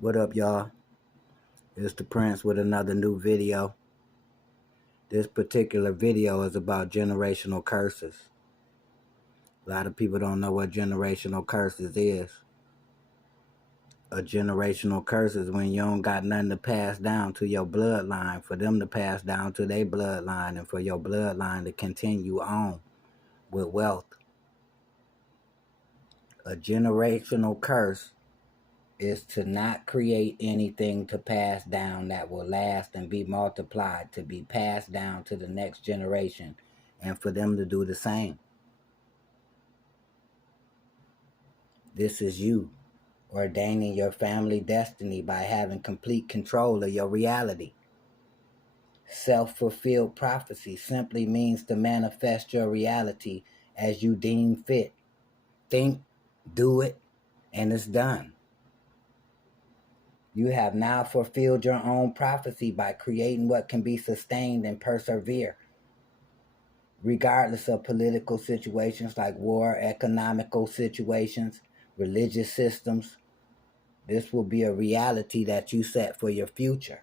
What up, y'all? It's the Prince with another new video. This particular video is about generational curses. A lot of people don't know what generational curses is. A generational curse is when you don't got nothing to pass down to your bloodline, for them to pass down to their bloodline, and for your bloodline to continue on with wealth. A generational curse is to not create anything to pass down that will last and be multiplied, to be passed down to the next generation, and for them to do the same. This is you ordaining your family destiny by having complete control of your reality. Self-fulfilled prophecy simply means to manifest your reality as you deem fit. Think, do it, and it's done. You have now fulfilled your own prophecy by creating what can be sustained and persevere, regardless of political situations like war, economical situations, religious systems. This will be a reality that you set for your future.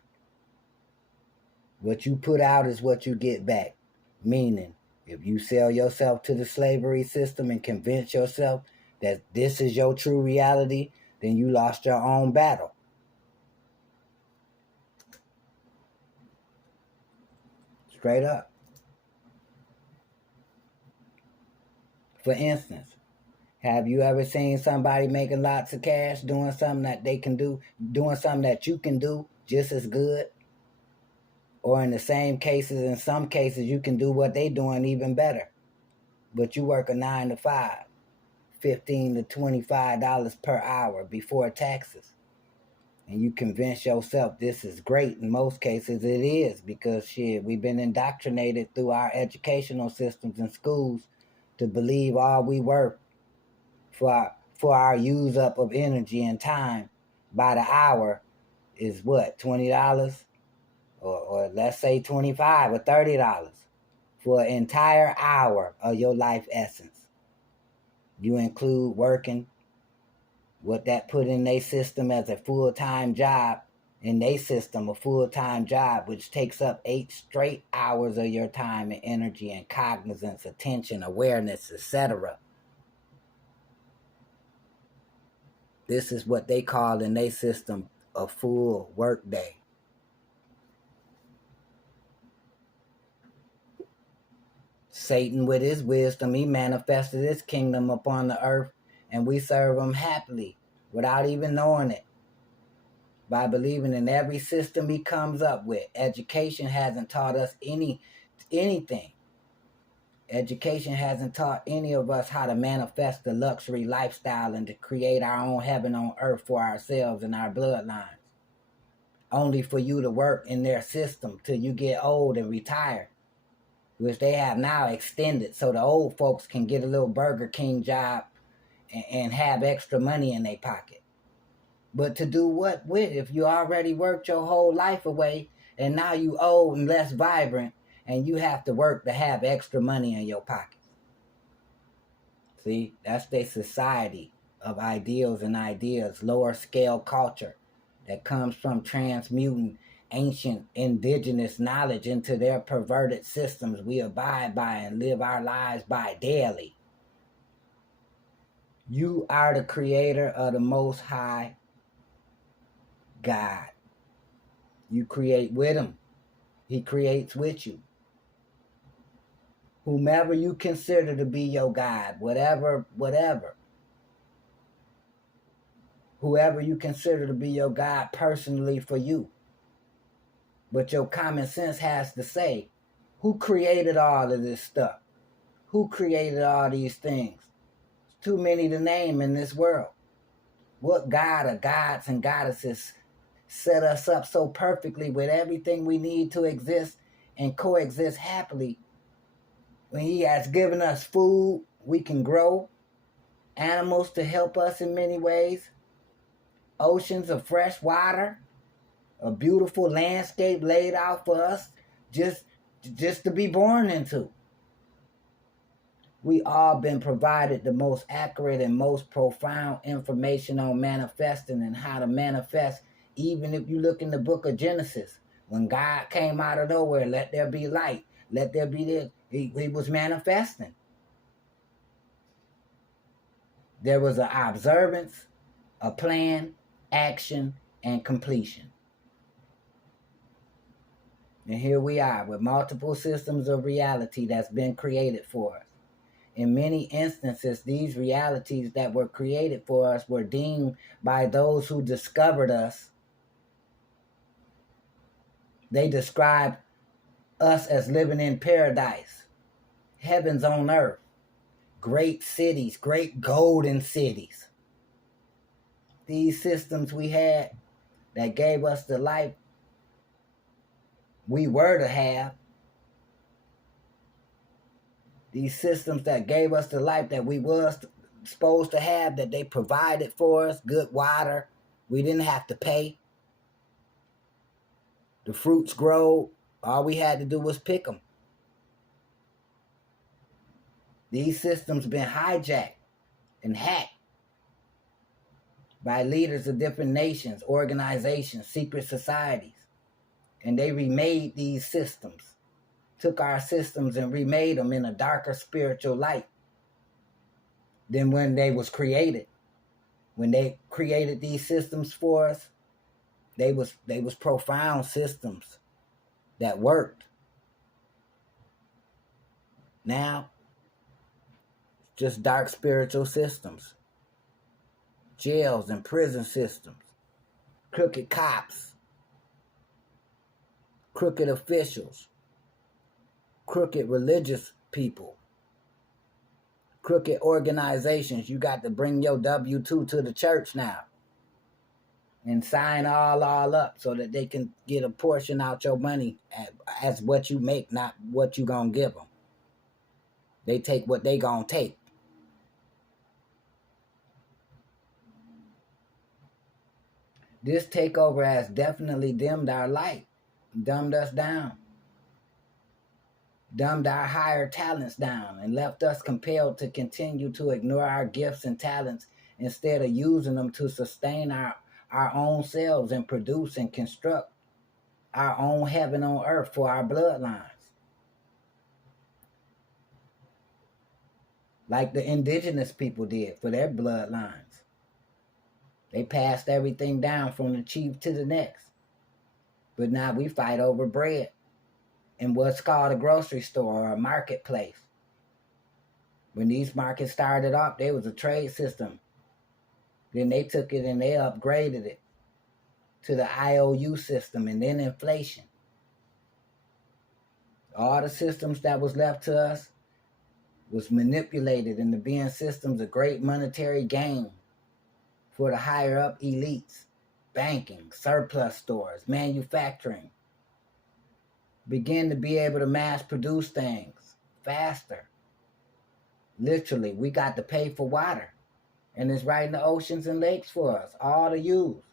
What you put out is what you get back. Meaning, if you sell yourself to the slavery system and convince yourself that this is your true reality, then you lost your own battle. Straight up. For instance, have you ever seen somebody making lots of cash doing something that they can do, doing something that you can do just as good? Or in the same cases, in some cases, you can do what they doing even better. But you work a 9 to 5, $15 to $25 per hour before taxes. And you convince yourself this is great. In most cases, it is, because shit, we've been indoctrinated through our educational systems and schools to believe all we worth for our use up of energy and time by the hour is what, $20? Or let's say $25 or $30 for an entire hour of your life essence. You include working, what that put in their system as a full-time job, in their system a full-time job, which takes up 8 straight hours of your time and energy and cognizance, attention, awareness, etc. This is what they call in their system a full work day. Satan, with his wisdom, he manifested his kingdom upon the earth, and we serve him happily without even knowing it, by believing in every system he comes up with. Education hasn't taught us anything. Education hasn't taught any of us how to manifest the luxury lifestyle and to create our own heaven on earth for ourselves and our bloodlines. Only for you to work in their system till you get old and retire, which they have now extended so the old folks can get a little Burger King job and have extra money in their pocket. But to do what with if you already worked your whole life away and now you old and less vibrant and you have to work to have extra money in your pocket? See, that's their society of ideals and ideas, lower scale culture that comes from transmuting ancient indigenous knowledge into their perverted systems we abide by and live our lives by daily. You are the creator of the Most High God. You create with him. He creates with you. Whomever you consider to be your God, whatever, whoever you consider to be your God personally for you. But your common sense has to say, who created all of this stuff? Who created all these things? It's too many to name in this world. What God or gods and goddesses set us up so perfectly with everything we need to exist and coexist happily, when he has given us food we can grow, animals to help us in many ways, oceans of fresh water, a beautiful landscape laid out for us just to be born into. We all been provided the most accurate and most profound information on manifesting and how to manifest. Even if you look in the book of Genesis, when God came out of nowhere, let there be light, let there be this, he was manifesting. There was an observance, a plan, action, and completion. And here we are with multiple systems of reality that's been created for us. In many instances, these realities that were created for us were deemed by those who discovered us. They described us as living in paradise, heavens on earth, great cities, great golden cities. These systems we had that gave us the life we were to have, these systems that gave us the life that we was supposed to have, that they provided for us, good water, we didn't have to pay. The fruits grow, all we had to do was pick them. These systems been hijacked and hacked by leaders of different nations, organizations, secret societies. And they remade these systems, took our systems and remade them in a darker spiritual light than when they was created. When they created these systems for us, they was profound systems that worked. Now, just dark spiritual systems, jails and prison systems, crooked cops, crooked officials, crooked religious people, crooked organizations. You got to bring your W-2 to the church now and sign all up so that they can get a portion out your money as what you make, not what you gonna give them. They take what they gonna take. This takeover has definitely dimmed our light, dumbed us down, dumbed our higher talents down, and left us compelled to continue to ignore our gifts and talents instead of using them to sustain our own selves and produce and construct our own heaven on earth for our bloodlines. Like the indigenous people did for their bloodlines. They passed everything down from the chief to the next. But now we fight over bread in what's called a grocery store or a marketplace. When these markets started off, there was a trade system. Then they took it and they upgraded it to the IOU system and then inflation. All the systems that was left to us was manipulated into being systems of great monetary gain for the higher up elites. Banking, surplus stores, manufacturing. Begin to be able to mass produce things faster. Literally, we got to pay for water. And it's right in the oceans and lakes for us, all to use.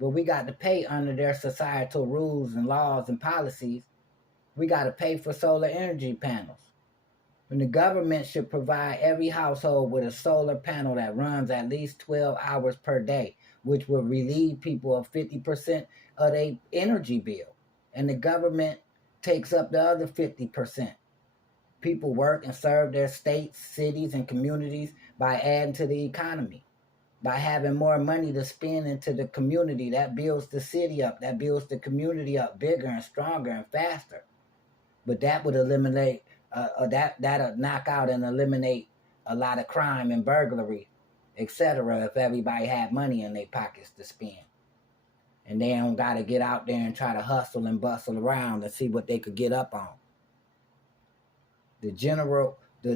But we got to pay under their societal rules and laws and policies. We got to pay for solar energy panels. When the government should provide every household with a solar panel that runs at least 12 hours per day, which will relieve people of 50% of their energy bill. And the government takes up the other 50%. People work and serve their states, cities, and communities by adding to the economy. By having more money to spend into the community, that builds the city up, that builds the community up bigger and stronger and faster. But that would eliminate, that'll knock out and eliminate a lot of crime and burglary, etc. if everybody had money in their pockets to spend. And they don't got to get out there and try to hustle and bustle around and see what they could get up on. The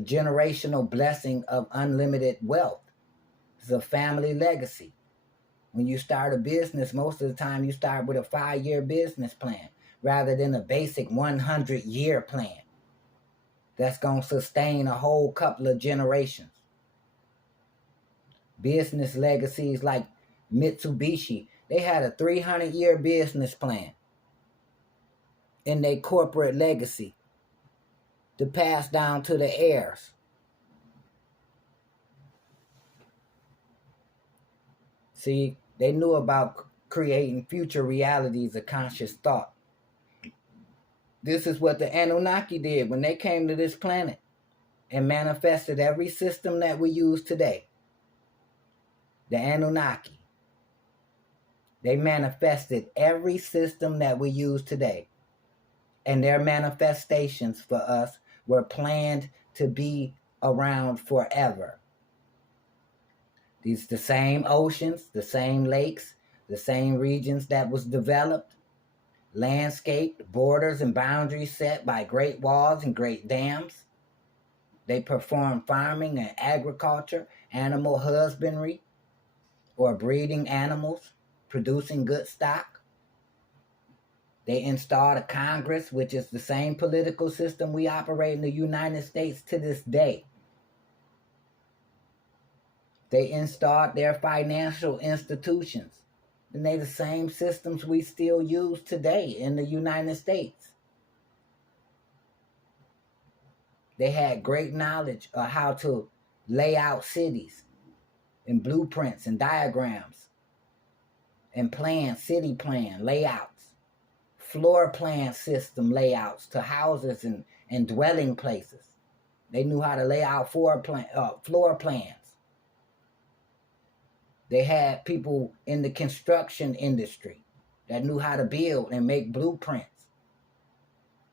generational blessing of unlimited wealth is a family legacy. When you start a business, most of the time you start with a 5-year business plan rather than a basic 100-year plan that's going to sustain a whole couple of generations. Business legacies like Mitsubishi, they had a 300-year business plan in their corporate legacy to pass down to the heirs. See, they knew about creating future realities of conscious thought. This is what the Anunnaki did when they came to this planet and manifested every system that we use today. The Anunnaki. They manifested every system that we use today. And their manifestations for us were planned to be around forever. These the same oceans, the same lakes, the same regions that was developed, landscaped, borders and boundaries set by great walls and great dams. They perform farming and agriculture, animal husbandry, or breeding animals, producing good stock. They installed a Congress, which is the same political system we operate in the United States to this day. They installed their financial institutions, and they're the same systems we still use today in the United States. They had great knowledge of how to lay out cities and blueprints and diagrams and plan, city plan, layouts, floor plan system layouts to houses and dwelling places. They knew how to lay out floor plans. They had people in the construction industry that knew how to build and make blueprints.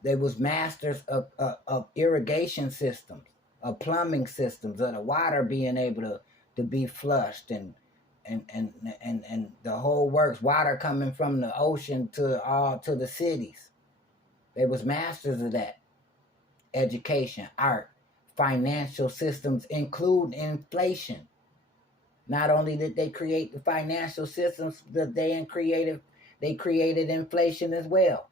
They was masters of irrigation systems, of plumbing systems, of the water being able to be flushed and the whole works, water coming from the ocean to the cities. They was masters of that. Education, art, financial systems, including inflation. Not only did they create the financial systems, but they created inflation as well.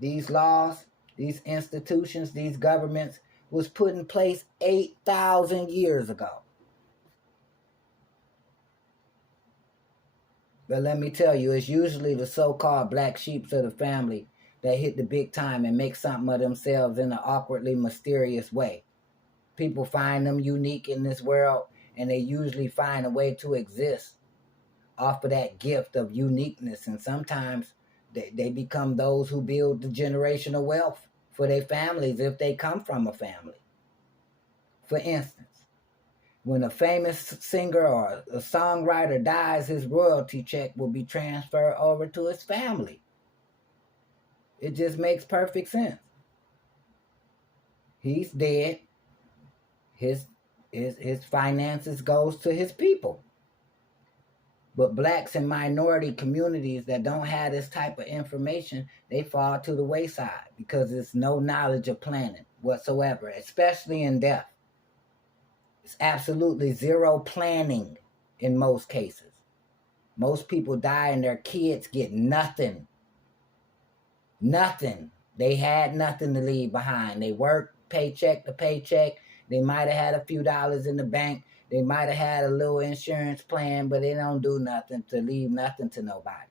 These laws, these institutions, these governments was put in place 8,000 years ago. But let me tell you, it's usually the so-called black sheeps of the family that hit the big time and make something of themselves in an awkwardly mysterious way. People find them unique in this world, and they usually find a way to exist off of that gift of uniqueness. And sometimes they become those who build the generational wealth for their families if they come from a family. For instance, when a famous singer or a songwriter dies, his royalty check will be transferred over to his family. It just makes perfect sense. He's dead. His finances goes to his people. But blacks and minority communities that don't have this type of information, they fall to the wayside because there's no knowledge of planning whatsoever, especially in death. It's absolutely zero planning in most cases. Most people die and their kids get nothing. Nothing. They had nothing to leave behind. They worked paycheck to paycheck. They might have had a few dollars in the bank. They might have had a little insurance plan, but they don't do nothing to leave nothing to nobody.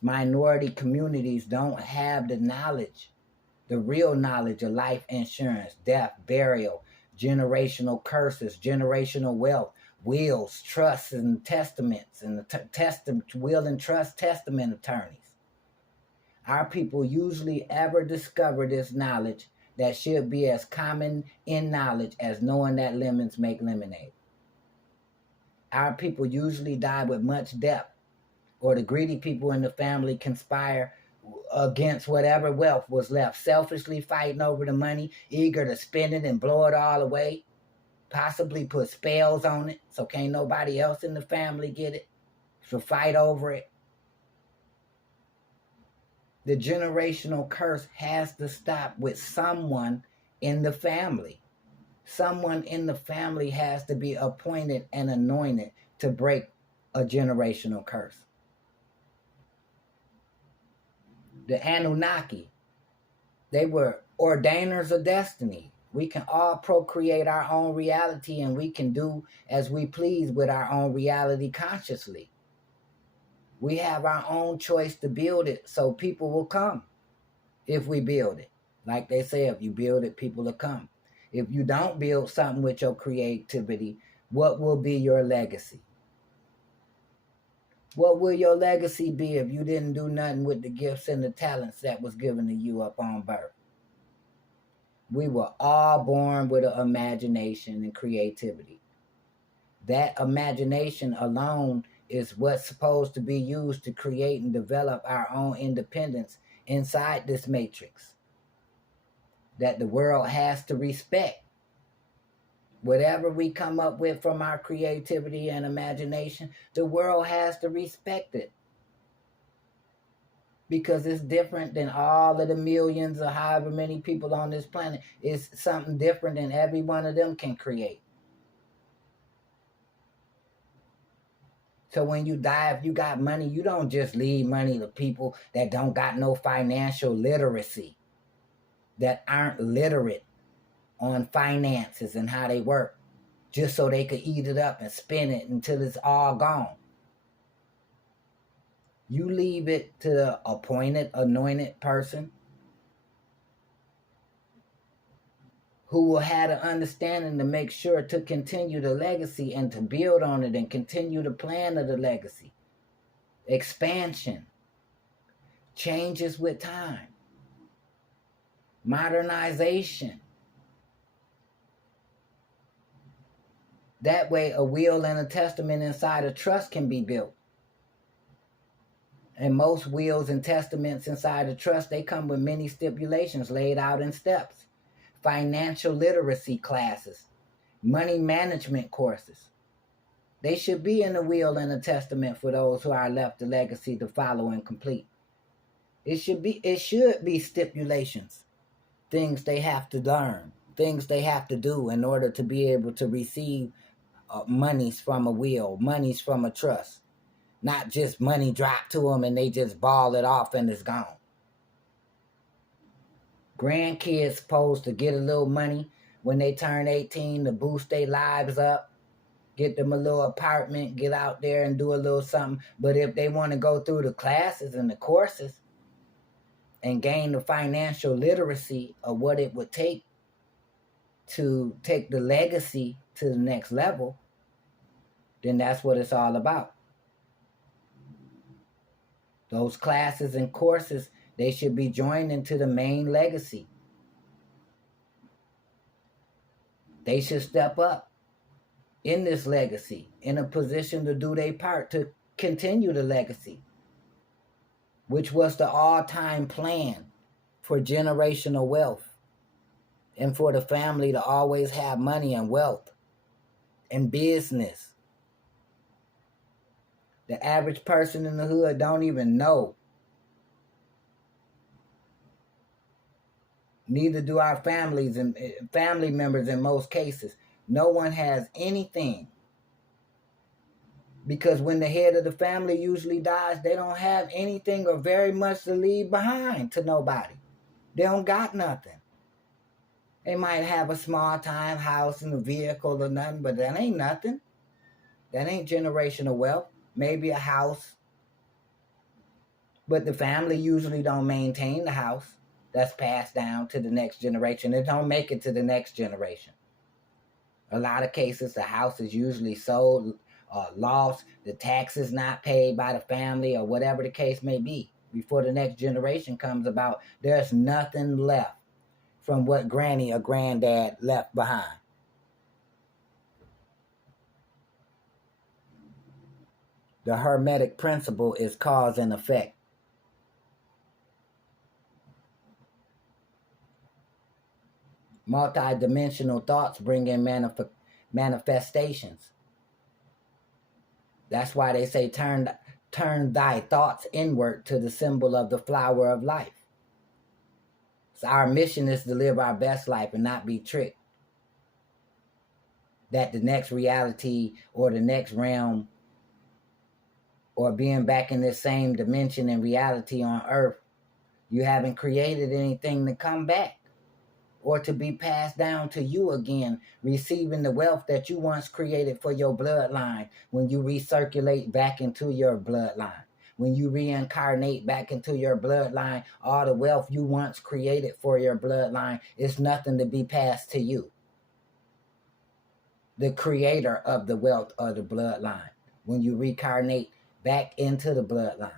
Minority communities don't have the knowledge, the real knowledge of life insurance, death, burial, generational curses, generational wealth, wills, trusts, and testaments, and the will and trust testament attorneys. Our people usually ever discover this knowledge that should be as common in knowledge as knowing that lemons make lemonade. Our people usually die with much debt, or the greedy people in the family conspire against whatever wealth was left, selfishly fighting over the money, eager to spend it and blow it all away, possibly put spells on it so can't nobody else in the family get it, so fight over it. The generational curse has to stop with someone in the family. Someone in the family has to be appointed and anointed to break a generational curse. The Anunnaki, they were ordainers of destiny. We can all procreate our own reality, and we can do as we please with our own reality consciously. We have our own choice to build it, so people will come if we build it. Like they say, if you build it, people will come. If you don't build something with your creativity, what will be your legacy? What will your legacy be if you didn't do nothing with the gifts and the talents that was given to you upon birth? We were all born with an imagination and creativity. That imagination alone is what's supposed to be used to create and develop our own independence inside this matrix that the world has to respect. Whatever we come up with from our creativity and imagination, the world has to respect it. Because it's different than all of the millions or however many people on this planet. It's something different than every one of them can create. So when you die, if you got money, you don't just leave money to people that don't got no financial literacy, that aren't literate on finances and how they work, just so they could eat it up and spend it until it's all gone. You leave it to the appointed, anointed person who will have the understanding to make sure to continue the legacy and to build on it and continue the plan of the legacy. Expansion, changes with time, modernization. That way, a will and a testament inside a trust can be built. And most wills and testaments inside a trust, they come with many stipulations laid out in steps. Financial literacy classes, money management courses. They should be in the will and a testament for those who are left the legacy to follow and complete. It should be stipulations, things they have to learn, things they have to do in order to be able to receive monies from a will, monies from a trust. Not just money dropped to them and they just ball it off and it's gone. Grandkids supposed to get a little money when they turn 18 to boost their lives up, get them a little apartment, get out there and do a little something. But if they want to go through the classes and the courses and gain the financial literacy of what it would take to take the legacy to the next level, then that's what it's all about. Those classes and courses, they should be joined into the main legacy. They should step up in this legacy, in a position to do their part to continue the legacy, which was the all-time plan for generational wealth and for the family to always have money and wealth and business. The average person in the hood don't even know. Neither do our families and family members in most cases. No one has anything. Because when the head of the family usually dies, they don't have anything or very much to leave behind to nobody. They don't got nothing. They might have a small time house and a vehicle or nothing, but that ain't nothing. That ain't generational wealth. Maybe a house. But the family usually don't maintain the house. That's passed down to the next generation. It don't make it to the next generation. A lot of cases, the house is usually sold, lost, the taxes not paid by the family or whatever the case may be. Before the next generation comes about, there's nothing left from what granny or granddad left behind. The Hermetic principle is cause and effect. Multi-dimensional thoughts bring in manifestations. That's why they say turn thy thoughts inward to the symbol of the flower of life. So our mission is to live our best life and not be tricked that the next reality or the next realm or being back in this same dimension and reality on earth, you haven't created anything to come back or to be passed down to you again, receiving the wealth that you once created for your bloodline when you recirculate back into your bloodline. When you reincarnate back into your bloodline, all the wealth you once created for your bloodline is nothing to be passed to you. the creator of the wealth or the bloodline when you reincarnate back into the bloodline.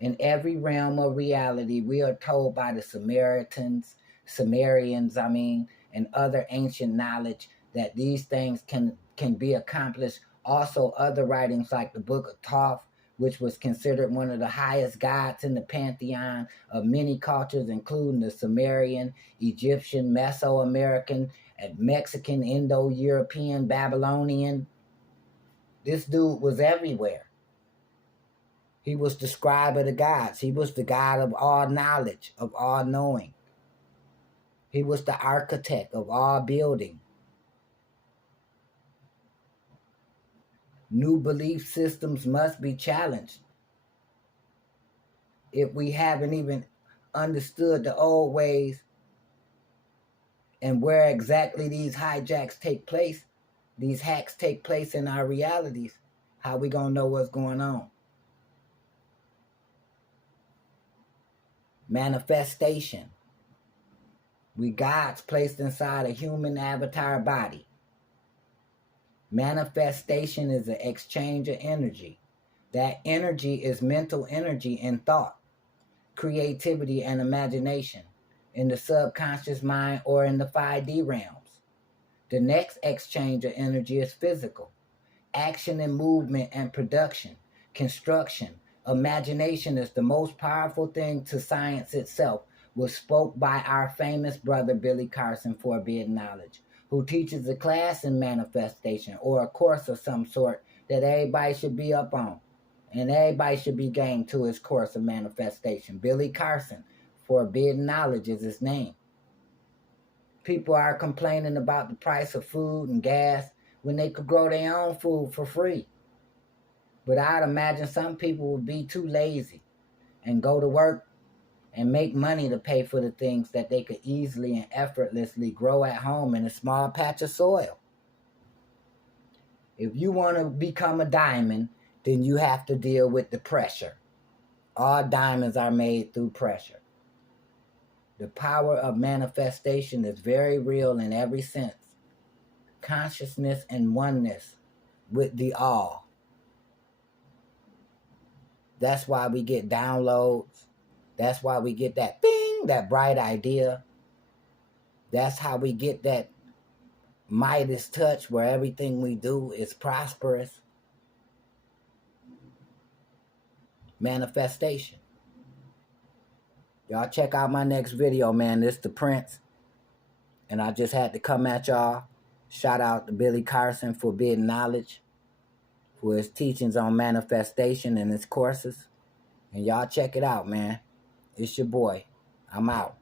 In every realm of reality, we are told by the Sumerians, and other ancient knowledge that these things can be accomplished. Also, other writings like the Book of Thoth, which was considered one of the highest gods in the pantheon of many cultures, including the Sumerian, Egyptian, Mesoamerican, and Mexican, Indo-European, Babylonian. This dude was everywhere. He was the scribe of the gods. He was the God of all knowledge, of all knowing. He was the architect of all building. New belief systems must be challenged. If we haven't even understood the old ways and where exactly these hijacks take place, these hacks take place in our realities, how we gonna know what's going on? Manifestation. We gods placed inside a human avatar body. Manifestation is an exchange of energy. That energy is mental energy and thought, creativity and imagination in the subconscious mind or in the 5D realms. The next exchange of energy is physical. Action and movement and production, construction. Imagination is the most powerful thing to science itself, was spoke by our famous brother Billy Carson, Forbidden Knowledge, who teaches a class in manifestation or a course of some sort that everybody should be up on. And everybody should be game to his course of manifestation. Billy Carson, Forbidden Knowledge is his name. People are complaining about the price of food and gas when they could grow their own food for free. But I'd imagine some people would be too lazy and go to work and make money to pay for the things that they could easily and effortlessly grow at home in a small patch of soil. If you want to become a diamond, then you have to deal with the pressure. All diamonds are made through pressure. The power of manifestation is very real in every sense. Consciousness and oneness with the all. That's why we get downloads. That's why we get that bing, that bright idea. That's how we get that Midas touch where everything we do is prosperous. Manifestation. Y'all check out my next video, man. This the Prince. And I just had to come at y'all. Shout out to Billy Carson, Forbidden Knowledge, for his teachings on manifestation and his courses. And y'all check it out, man. It's your boy. I'm out.